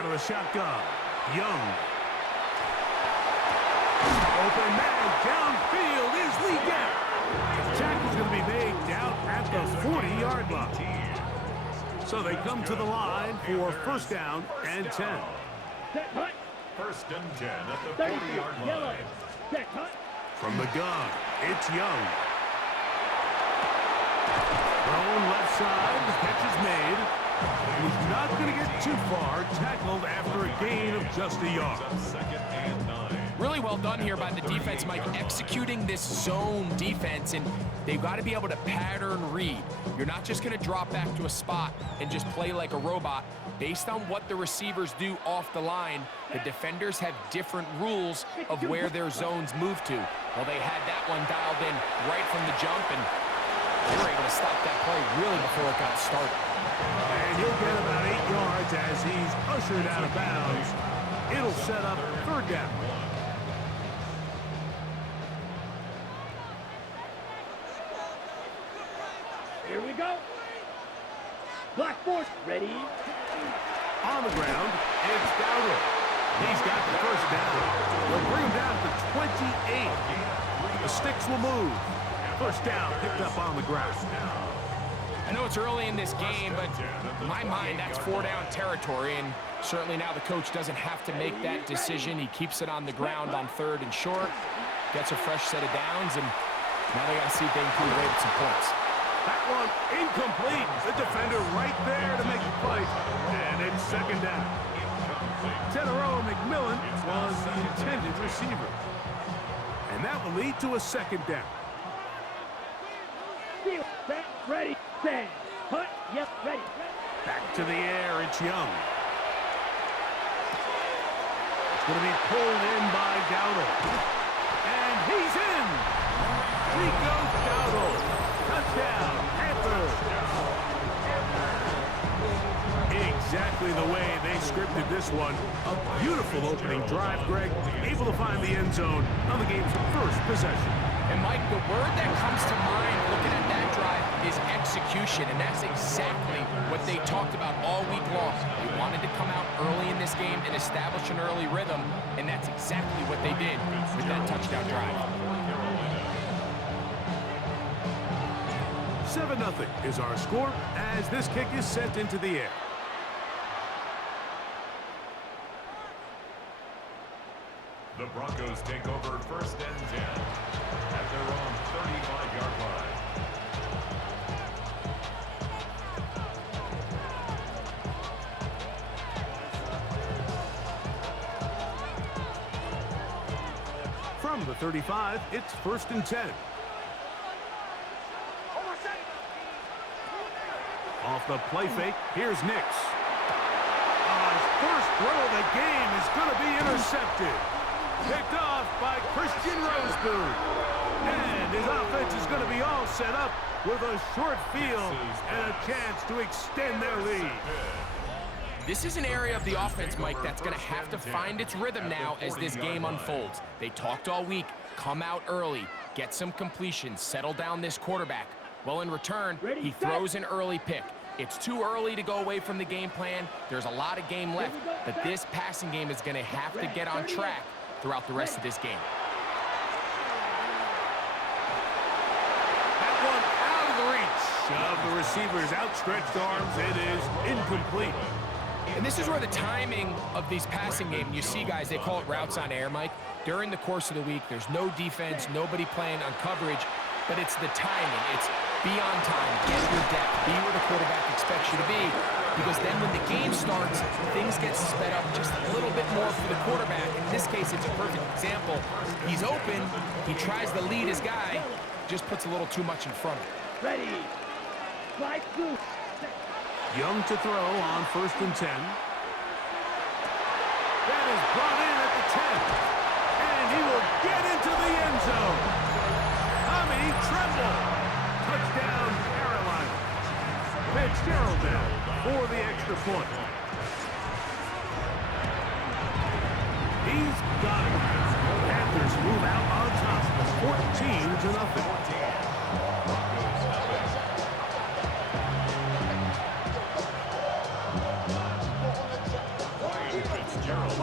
Out of the shotgun. Young. Open man. Downfield is Lee Gap. The tackle's going to be made down at the 40-yard line. So they come to the line for first down and 10. First and 10 at the 40-yard line. From the gun, it's Young. Thrown left side, the catch is made. He's not going to get too far, tackled after a gain of just a yard. Second and 9. Really well done here by the defense, Mike, executing this zone defense, and they've got to be able to pattern read. You're not just going to drop back to a spot and just play like a robot. Based on what the receivers do off the line, the defenders have different rules of where their zones move to. Well, they had that one dialed in right from the jump, and they were able to stop that play really before it got started. And he'll get about 8 yards as he's ushered out of bounds. It'll set up third down. Here we go. Black force, ready. On the ground, it's Dowdle. He's got the first down. They'll bring him down to 28. The sticks will move. First down picked up on the ground. I know it's early in this game, but in my mind, that's 4-down territory, and certainly now the coach doesn't have to make that decision. He keeps it on the ground on 3rd and short, gets a fresh set of downs, and now they got to see if they can pull away with some points. That one incomplete. The defender right there to make the play. And it's second down. Tenero McMillan was the intended receiver. And that will lead to a second down. Set, ready, stand. Hunt, yep, ready. Back to the air, it's Young. It's going to be pulled in by Dowdle. And he's in! Rico Dowdle. Touchdown, Panthers. Exactly the way they scripted this one. A beautiful opening drive, Greg. Able to find the end zone on the game's first possession. And Mike, the word that comes to mind looking at that drive is execution, and that's exactly what they talked about all week long. They wanted to come out early in this game and establish an early rhythm, and that's exactly what they did with that touchdown drive. 7-0 is our score as this kick is sent into the air. The Broncos take over first and 10 at their own 35-yard line. From the 35, it's first and 10. Off the play fake, here's Nix. His first throw of the game is going to be intercepted. Picked off by Christian Roseboom. And his offense is going to be all set up with a short field and a chance to extend their lead. This is an area of the offense, Mike, that's going to have to find its rhythm now as this game unfolds. They talked all week, come out early, get some completions, settle down this quarterback. Well, in return, he throws an early pick. It's too early to go away from the game plan. There's a lot of game left, but this passing game is going to have to get on track throughout the rest of this game. That one out of the reach of the receiver's outstretched arms. It is incomplete. And this is where the timing of these passing games, you see guys, they call it routes on air, Mike. During the course of the week, there's no defense, nobody playing on coverage, but it's the timing. It's be on time, get your depth, be where the quarterback expects you to be, because then when the game starts, things get sped up just a little bit more for the quarterback. In this case, it's a perfect example. He's open, he tries to lead his guy, just puts a little too much in front of him. Ready. Slide through. Young to throw on first and 10. That is brought in at the 10. And he will get into the end zone. Tommy Tremble. Touchdown, Carolina. Fitzgerald now for the extra point. He's got it. Panthers move out on top, 14-0.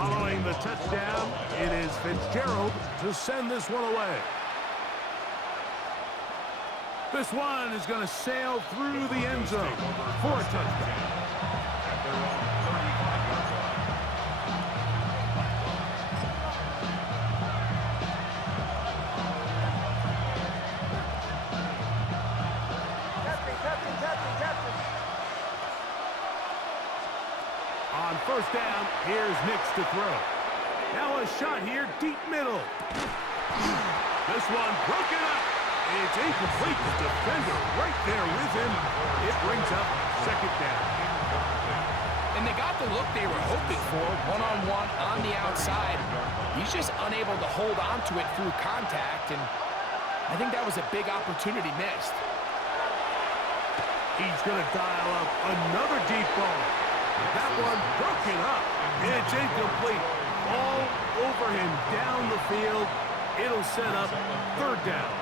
Following the touchdown, it is Fitzgerald to send this one away. This one is going to sail through the end zone for a touchdown. At their own 35-yard line. On first down, here's Nix to throw. Now a shot here, deep middle. This one broken up. It's incomplete. The defender right there with him. It brings up second down. And they got the look they were hoping for, one-on-one on the outside. He's just unable to hold on to it through contact, and I think that was a big opportunity missed. He's going to dial up another deep ball. That one broken up. It's incomplete. All over him down the field. It'll set up third down.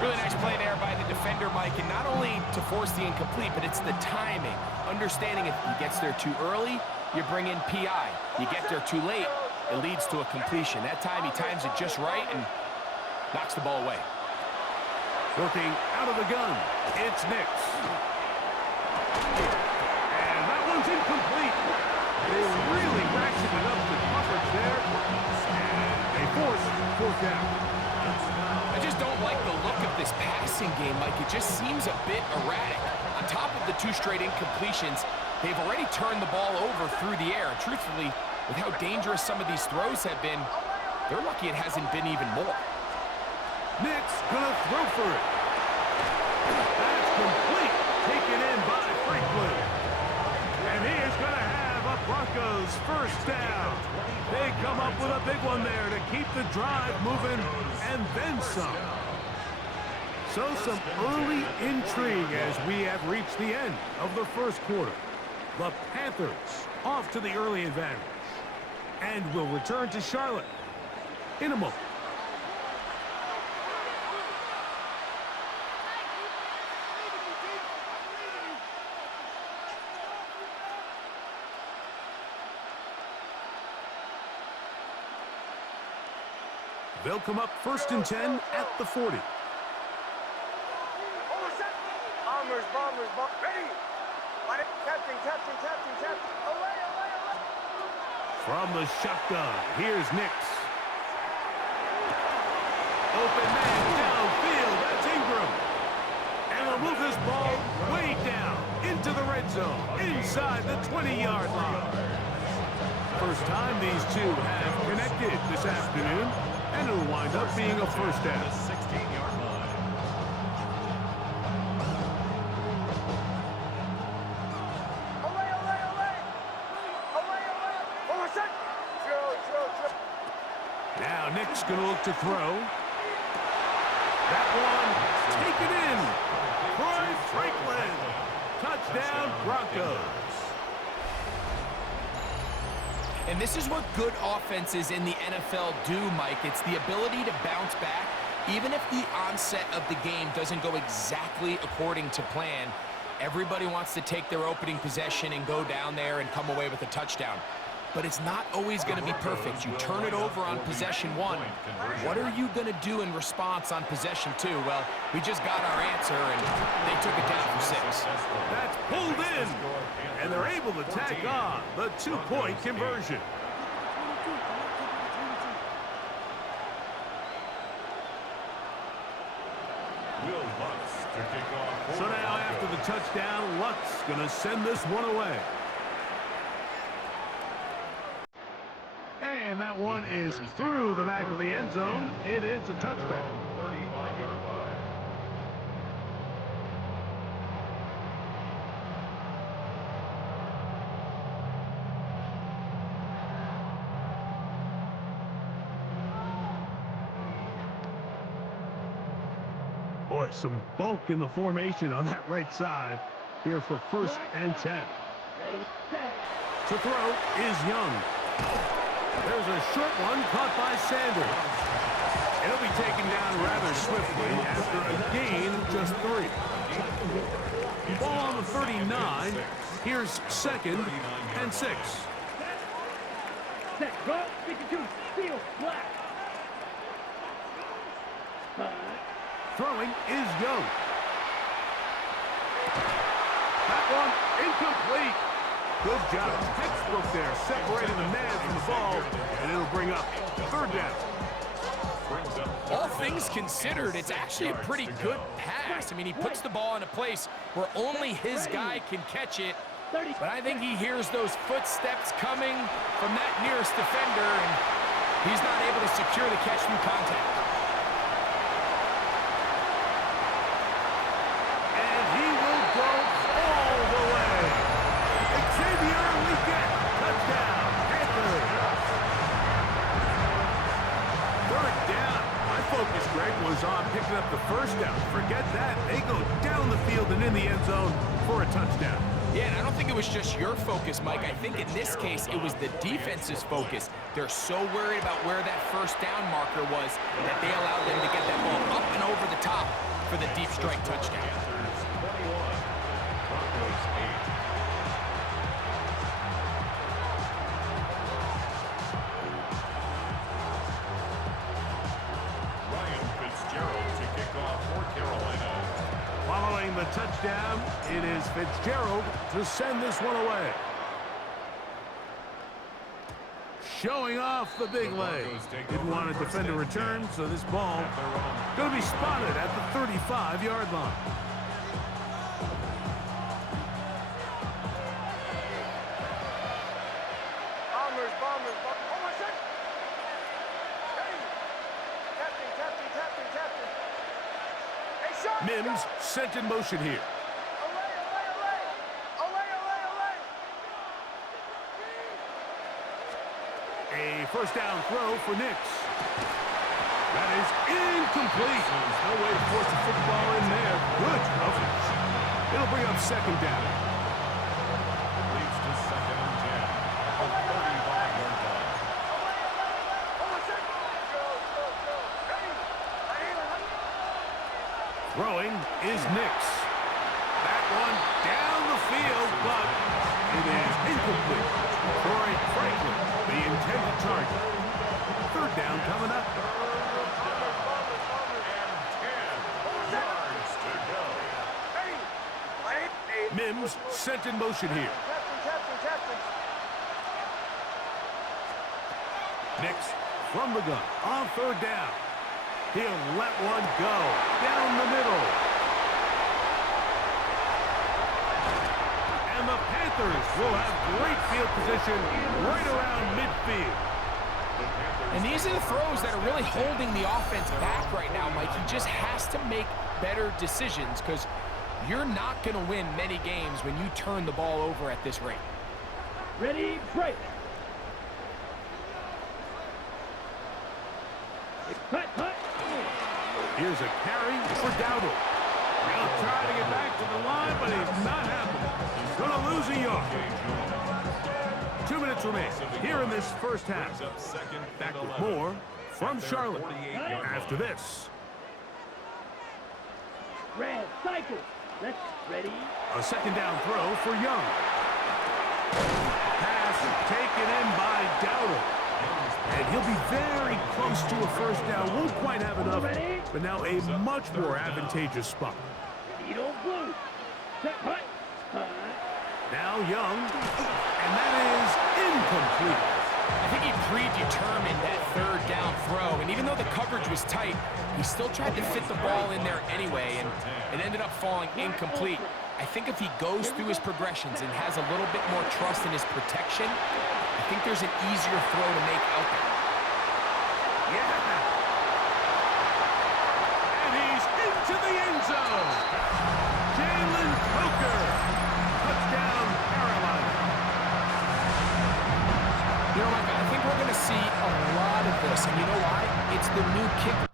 Really nice play there by the defender, Mike, and not only to force the incomplete, but it's the timing. Understanding if he gets there too early, you bring in PI. You get there too late, it leads to a completion. That time he times it just right and knocks the ball away. Working out of the gun, it's Nix. And that one's incomplete. They really ratcheted up the coverage there, and they force fourth down. I just don't like the look of this passing game, Mike. It just seems a bit erratic. On top of the 2 straight incompletions, they've already turned the ball over through the air. And truthfully, with how dangerous some of these throws have been, they're lucky it hasn't been even more. Nix gonna throw for it. That's complete. Taken in by Franklin. And he is gonna have a Broncos first down. They come up with a big one there to keep the drive moving, and then some. So some early intrigue as we have reached the end of the first quarter. The Panthers off to the early advantage. And will return to Charlotte in a moment. They'll come up 1st and 10 at the 40. Bombers, ready! Captain, away! From the shotgun, here's Nix. Open man downfield, that's Ingram. And they'll move this ball way down into the red zone, inside the 20-yard line. First time these two have connected this afternoon, and it'll wind up being a first down. 16-yard line. Now Nick's going to look to throw. That one taken in. Troy Franklin. Touchdown Broncos. And this is what good offenses in the NFL do, Mike. It's the ability to bounce back, even if the onset of the game doesn't go exactly according to plan. Everybody wants to take their opening possession and go down there and come away with a touchdown. But it's not always going to be perfect. You turn it over on possession 1. What are you going to do in response on possession 2? Well, we just got our answer, and they took it down for 6. That's pulled in, and they're able to tack on the 2-point conversion. So now after the touchdown, Luck's going to send this one away. And that one is through the back of the end zone. It is a touchback. Boy, some bulk in the formation on that right side here for 1st and 10. To throw is Young. There's a short one caught by Sanders. It'll be taken down rather swiftly after a gain of just 3. Ball on the 39. Here's 2nd and 6. Set, go, 52, steal, black. Throwing is Young. That one incomplete. Good job. Textbook there, separating the man from the ball, and it'll bring up third down. All things considered, it's actually a pretty good pass. I mean, he puts the ball in a place where only his guy can catch it. But I think he hears those footsteps coming from that nearest defender, and he's not able to secure the catch through contact. And he will go all the way. Xavier Leggett, touchdown, Panthers. Third down. My focus, Greg, was on picking up the first down. Forget that. They go down the field and in the end zone for a touchdown. Yeah, and I don't think it was just your focus, Mike. I think in this case, it was the defense's focus. They're so worried about where that first down marker was that they allowed them to get that ball up and over the top for the deep strike touchdown. Panthers 21, Broncos 8. Ryan Fitzgerald to kick off for Carolina. Following the touchdown, it is Fitzgerald to send this one away. Showing off the big leg. Didn't want to defend a return, so this ball going to be spotted at the 35-yard line. Bombers. Oh, my second. Ready. Captain. Hey, shot. Mims sent in motion here. Olay. A first down throw for Nix. That is incomplete. There's no way to force the football in there. Good coverage. It'll bring up second down. Leads to 2nd and 10. A 35-yard line. Oh, my second. Go. Ready. Throwing is Nix. That one down the field, but it is incomplete. Troy Franklin, the intended target. Third down coming up. And 10 yards to go. Mims sent in motion here. Captain. Nix from the gun on third down. He'll let one go down the middle. And the Panthers will have great field position right around midfield. And these are the throws that are really holding the offense back right now, Mike. He just has to make better decisions because you're not going to win many games when you turn the ball over at this rate. Ready, break. Cut. Here's a carry for Dowdle. He'll try to get back to the line, but it's not happening. He's going to lose a yard. 2 minutes remain here in this first half. Back with more from Charlotte after this. Red, cycle. Let's ready. A second down throw for Young. Pass taken in by Dowdle. And he'll be very close to a first down. Won't quite have enough, but now a much more advantageous spot. Needle blue. Set, cut. Now Young, and that is incomplete. I think he predetermined that third down throw, and even though the coverage was tight, he still tried to fit the ball in there anyway, and it ended up falling incomplete. I think if he goes through his progressions and has a little bit more trust in his protection, I think there's an easier throw to make out there. Yeah. And he's into the end zone. Jalen Coker. Touchdown, Carolina. You know, Mike, I think we're going to see a lot of this, and you know why? It's the new kick.